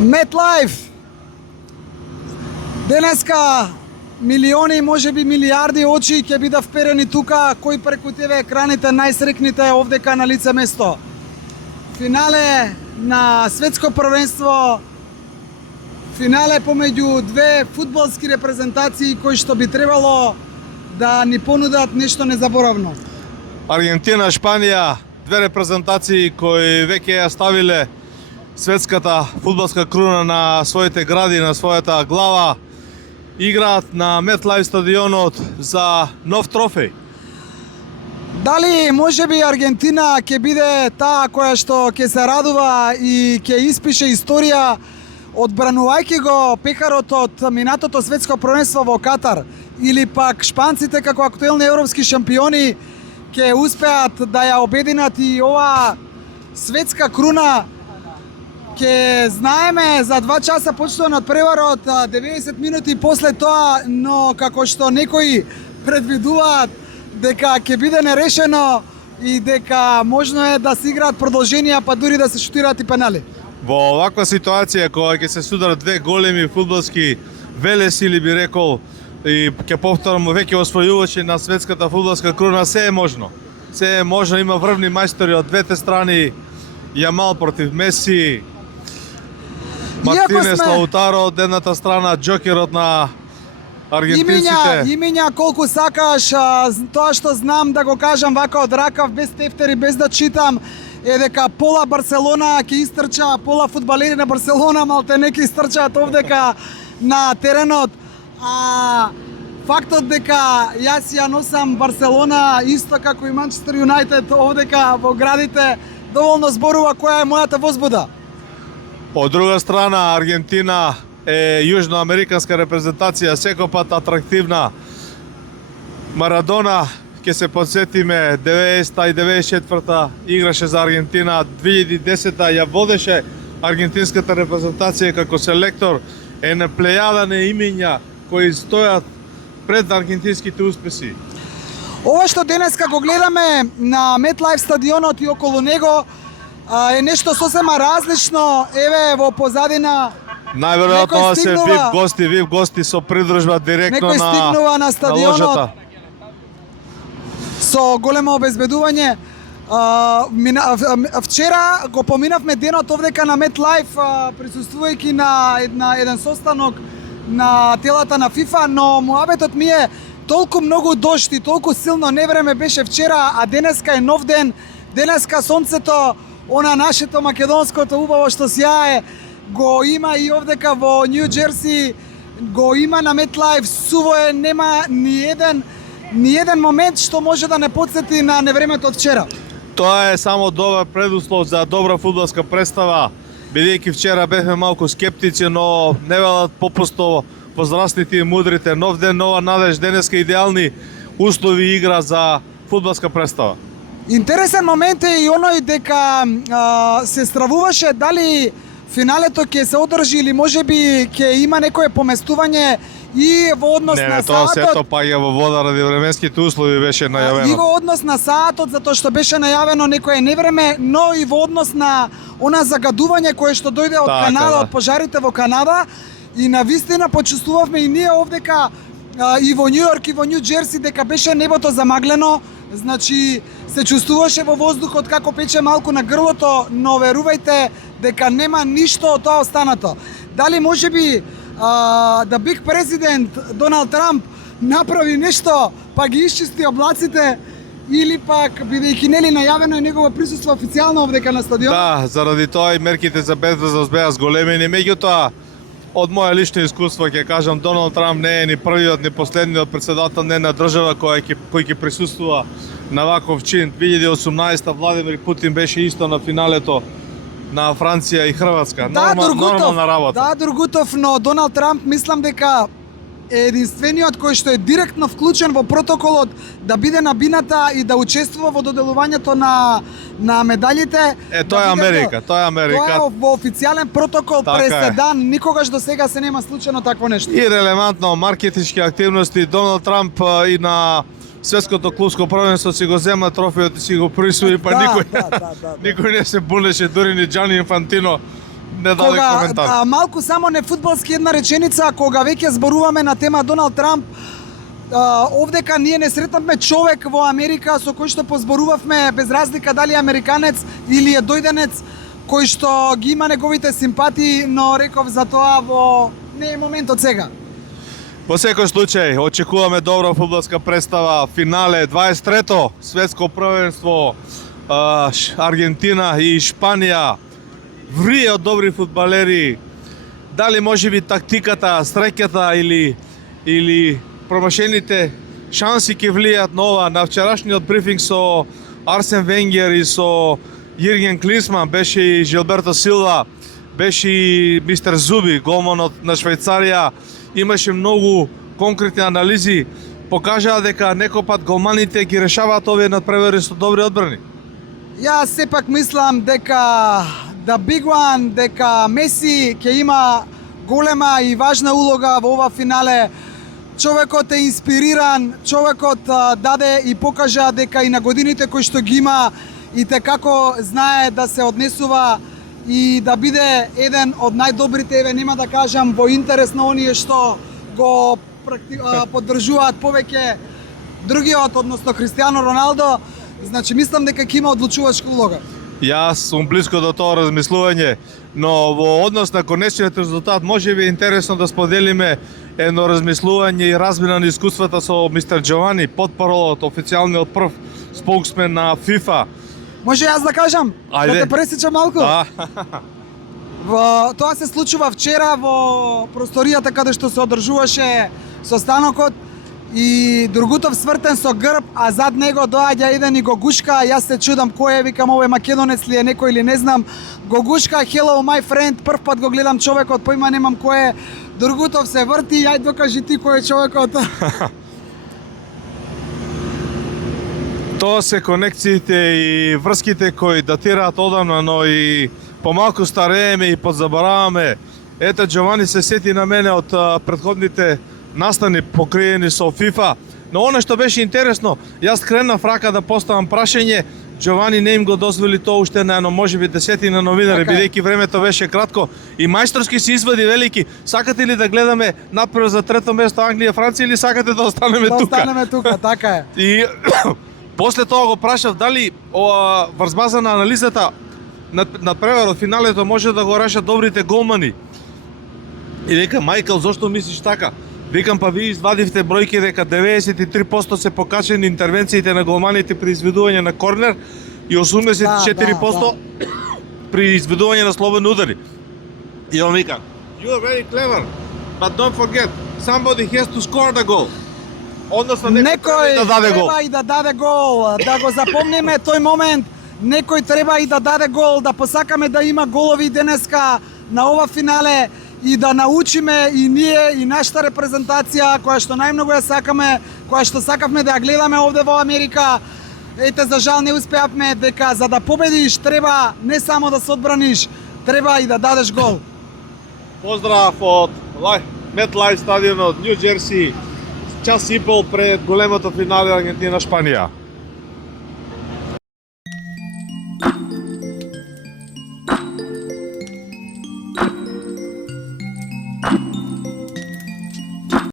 MetLife. Денеска милиони, можеби милиарди очи ќе бидат вперени тука, кои преку тебе екраните најсрекните овдека на лице место. Финале на светско првенство, финале помеѓу две фудбалски репрезентации кои што би требало да ни понудат нешто незаборавно. Аргентина, Шпанија, две репрезентации кои веќе ја ставиле светската фудбалска круна на своите гради, на својата глава, играат на MetLife стадионот за нов трофеј. Дали можеби Аргентина ќе биде таа која што ќе се радува и ќе испише историја одбранувајќи го пекарот од минатото светско првенство во Катар, или пак шпанците како актуелни европски шампиони ќе успеат да ја обединат и ова светска круна. Ќе знаеме за 2 часа почнува надпреварот, 90 минути после тоа, но како што некои предвидуваат дека ќе биде нерешено и дека можно е да се играат продолженија, па дури да се шутираат и пенали. Во оваква ситуација кога ќе се сударат две големи фудбалски велесили, би рекол, и ќе повторам веќе освојувачи на светската фудбалска круна, се е можно. Се е можно, има врвни мајстори од двете страни, Јамал против Меси, Мартинес, Лаутаро од едната страна, Джокерот на аргентинците. Имиња колку сакаш, тоа што знам да го кажам вака од ракав, без тефтери, без да читам, е дека пола Барселона ќе истрча, пола фудбалери на Барселона малте не ќе истрчаат овдека на теренот. Фактот дека јас ја носам Барселона исто како и Манчестер Юнајтед овдека во градите доволно зборува која е мојата возбуда. Од друга страна, Аргентина е јужноамериканска репрезентација, секој атрактивна. Марадона, ќе се подсетиме, 90-та и 94-та играше за Аргентина, 2010-та ја водеше аргентинската репрезентација како селектор, е на плејада на имиња кои стојат пред аргентинските успеси. Ова што денеска го гледаме на MetLife стадионот и околу него е нешто сосема различно. Еве во позадина најверојатно се VIP гости со придружба директно некој стигнува на стадионот со големо обезбедување. Вчера го поминавме денот овдека на MetLife, присуствувајќи на еден состанок на телата на FIFA, но муабетот ми е толку многу дожд и толку силно невреме беше вчера, а денеска е нов ден. Денеска сонцето, она нашето македонското убаво што сјае, го има и овдека во Нью Џерси, го има на MetLife, суво е, нема ни еден момент што може да не подсети на невремето од вчера. Тоа е само добар предуслов за добра фудбалска представа, бидејќи вчера бевме малку скептици, но не велат попусто возрастните и мудрите. Нов ден, нова надеж, денеска идеални услови игра за фудбалска представа. Интересен момент е и оној дека се стравуваше дали финалето ќе се одржи или можеби ќе има некое поместување и во однос на саатот. Тоа сето паѓа во вода ради временските услови беше најавено. И во однос на саатот, затоа што беше најавено некое невреме, но и во однос на она загадување кое што дојде од Канада, од пожарите во Канада. И навистина почувствувавме и ние овдека и во Њу Јорк и во Нью Џерси дека беше небото замаглено. Значи се чувствуваше во воздухот како пече малку на грлото, но верувајте дека нема ништо од тоа останато. Дали можеби да биг президент Доналд Трамп направи нешто па ги исчисти облаците, или пак бидејќи нели најавено е негово присуство официјално овдека на стадионот? Да, заради тоа и мерките за безбедност беа зголемени. Меѓутоа, од моја лично искуство ќе кажам, Доналд Трамп не е ни првиот ни последниот председател на една држава кој ќе присуствува на ваков чин. 2018 Владимир Путин беше исто на финалето на Франција и Хрватска. Нормална работа. Да, Другутов, но Доналд Трамп мислам дека е единствениот кој што е директно вклучен во протоколот да биде на бината и да учествува во доделувањето на медалите. Тоа е Америка, тоа е Америка. Тоа е во официјален протокол, преседан, никогаш до сега се нема случено такво нешто. И релевантно маркетички активности, Доналд Трамп и на светското клубско првенство си го зема трофејот и си го присвои, па никој не се бунеше, дури ни Џани Инфантино не даде коментар. Малку само не фудбалски една реченица, кога веќе зборуваме на тема Доналд Трамп, овдека ние не сретнавме човек во Америка со кој што позборувавме без разлика дали е американец или е дојденец, кој што ги има неговите симпатии, но реков за тоа во не е моментот сега. Во секој случај, очекуваме добра фудбалска представа, финале 23-то светско првенство, Аргентина и Шпанија, врие од добри фудбалери. Дали можеби тактиката, среќата или промашените шанси ќе влијат на ова. На вчерашниот брифинг со Арсен Венгер и со Јирген Клисман беше и Жилберто Силва, беше и мистер Зуби, голманот на Швајцарија. Имаше многу конкретни анализи, покажаа дека некој пат голманите ги решаваат овие надпревари со добри одбрани. Јас сепак мислам дека the big one, дека Меси ќе има голема и важна улога во ова финале. Човекот е инспириран, човекот даде и покажа дека и на годините кои што ги има и те како знае да се однесува и да биде еден од најдобрите, еве нема да кажам во интерес на оние што го поддржуваат повеќе другиот, односно Кристијано Роналдо, значи мислам дека ќе има одлучувачка улога. Јас сум близко до тоа размислување, но во однос на конечниот резултат може би е интересно да споделиме едно размислување и размена на искуствата со мистер Джовани, потпаролот, официјалниот прв споксмен на FIFA. Може јас да кажам? Ајде. Да те пресечам малку? Да. Тоа се случува вчера во просторијата каде што се одржуваше состанокот и Другутов свртен со грб, а зад него доаѓа еден и го гушка. Јас се чудам кој е, викам овој македонец ли е некој или не знам. Го гушка, hello my friend, прв пат го гледам човекот, поима немам кој е. Другутов се врти, јај докажи ти кој е човекот. Тоа се конекциите и врските кои датираат одамна, но и помалку старееме и подзабораваме. Ето, Джовани се сети на мене од претходните настани покриени со FIFA. Но оно што беше интересно, јас кренав рака да поставам прашање, Джовани не им го дозволи тоа уште на едно, можеби 10 на новинари, бидејќи времето беше кратко и мајсторски се извади велики. Сакате ли да гледаме напред за трето место Англија, Франција или сакате да останеме тука? Да останеме тука, така е. И после тоа го прашав дали врз база на анализата на преварот финалето може да го решат добрите голмани. И века, Мајкл, зошто мислиш така? Викам, па ви извадивте бројки дека 93% се покачени интервенциите на голманите при изведување на корнер и 84% при изведување на слободни удари. И он вика, you are very clever, but don't forget, somebody has to score the goal. Односно, некој да даде гол. Треба и да даде гол, да го запомниме тој момент. Некој треба и да даде гол, да посакаме да има голови денеска на ова финале и да научиме и ние и нашата репрезентација која што најмногу ја сакаме, која што сакавме да ја гледаме овде во Америка. Ете, за жал не успеавме, дека за да победиш треба не само да се одбраниш, треба и да дадеш гол. Поздрав од MetLife стадионот Нью Џерси, час и пол пред големото финале Аргентина-Шпанија.